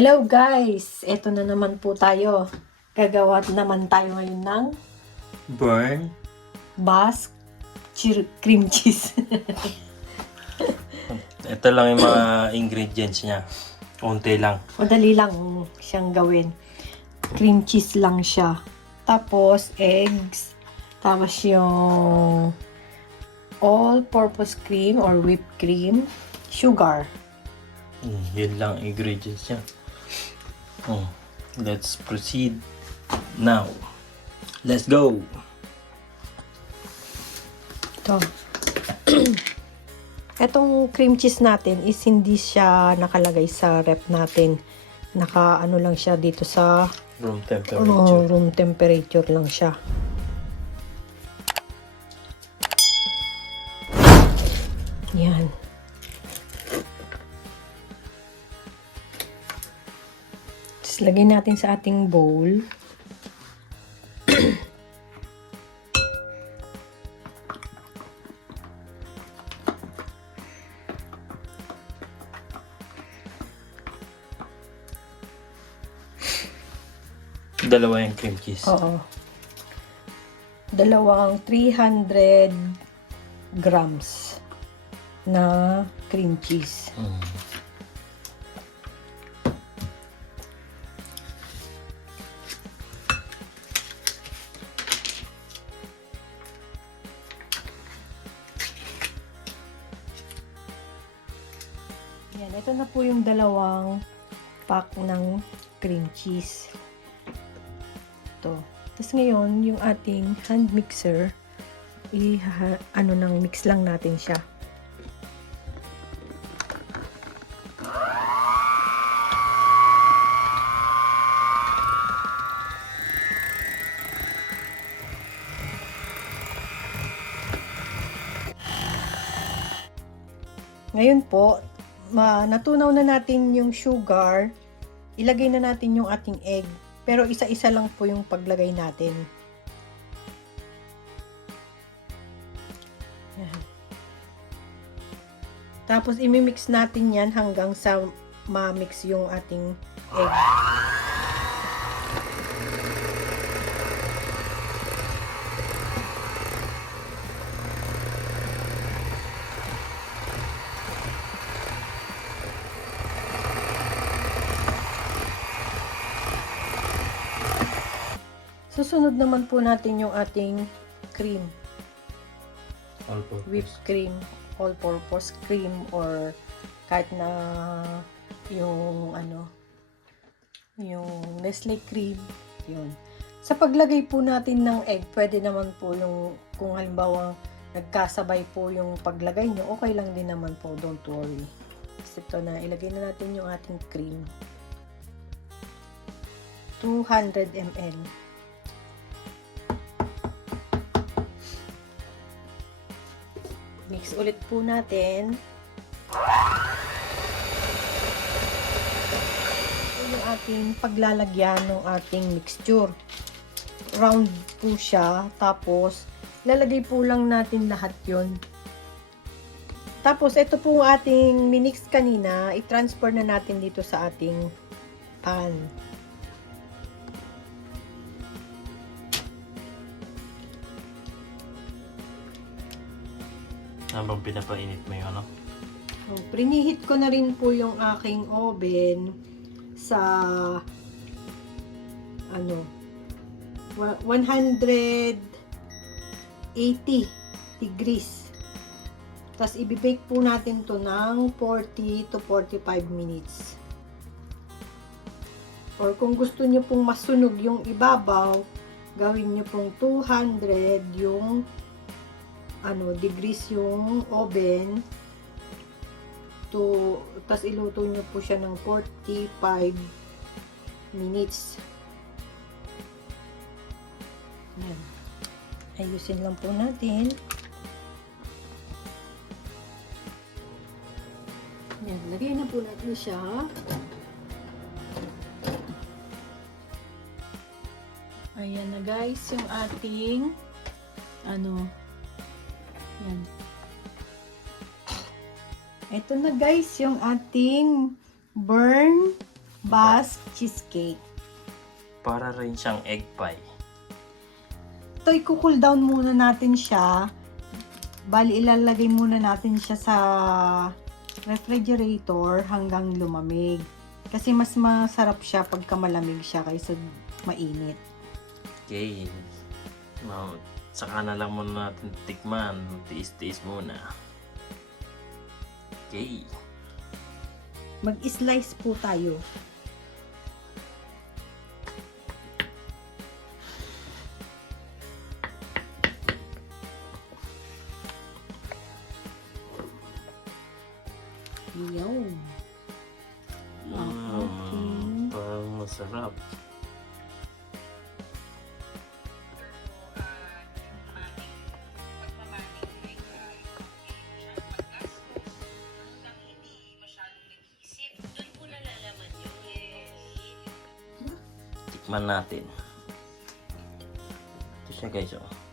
Hello guys! Eto na naman po tayo. Gagawa naman tayo ngayon ng Burn. Basque cream cheese. Ito lang yung mga ingredients niya. Unti lang. Madali lang siyang gawin. Cream cheese lang siya. Tapos eggs. Tapos yung all-purpose cream or whipped cream. Sugar. Yun lang ingredients niya. Let's proceed now. Let's go! Ito. Etong cream cheese natin is hindi siya nakalagay sa rep natin. Naka-ano lang siya dito sa Room temperature. room temperature lang siya. Yan. Tapos lagay natin sa ating bowl. Dalawa yung cream cheese. Oo. Dalawang 300 grams na cream cheese. Yan, ito na po yung dalawang pack ng cream cheese. Ito. Tapos ngayon, yung ating hand mixer, mix lang natin siya. Ngayon po, natunaw na natin yung sugar, ilagay na natin yung ating egg. Pero isa-isa lang po yung paglagay natin. Yan. Tapos imimix natin yan hanggang sa ma-mix yung ating egg. Susunod naman po natin yung ating cream. Whipped cream, all-purpose cream, or kahit na yung yung Nestle cream, yun. Sa paglagay po natin ng egg, pwede naman po yung, kung halimbawa nagkasabay po yung paglagay nyo, okay lang din naman po, don't worry. Kasi ito na, ilagay na natin yung ating cream. 200 ml. Mix ulit po natin. Ito yung ating paglalagyan ng ating mixture. Round po siya. Tapos, lalagay po lang natin lahat yun. Tapos, ito po ating minix kanina. I-transfer na natin dito sa ating pan. Habang pinapainit mo yung ano? Prinihit ko na rin po yung aking oven sa 180 degrees. Tapos i-bake po natin to ng 40 to 45 minutes. Or kung gusto nyo pong masunog yung ibabaw, gawin nyo pong 200 yung degrees yung oven tas iluto nyo po siya ng 45 minutes. Yan. Ayusin lang po natin. Yan, lagay na po natin siya. Ayan na guys, yung ating yan. Ito na guys, yung ating burn Basque cheesecake. Para rin siyang egg pie. Ito, i-cool down muna natin siya. Bali, ilalagay muna natin siya sa refrigerator hanggang lumamig. Kasi mas masarap siya pagka malamig siya kaysa mainit. Okay. Saka na lang muna natin tikman. Tiis-tiis muna. Okay. Mag-slice po tayo. Yum. Okay. Parang masarap. Tikman natin. Ito siya guys, oh.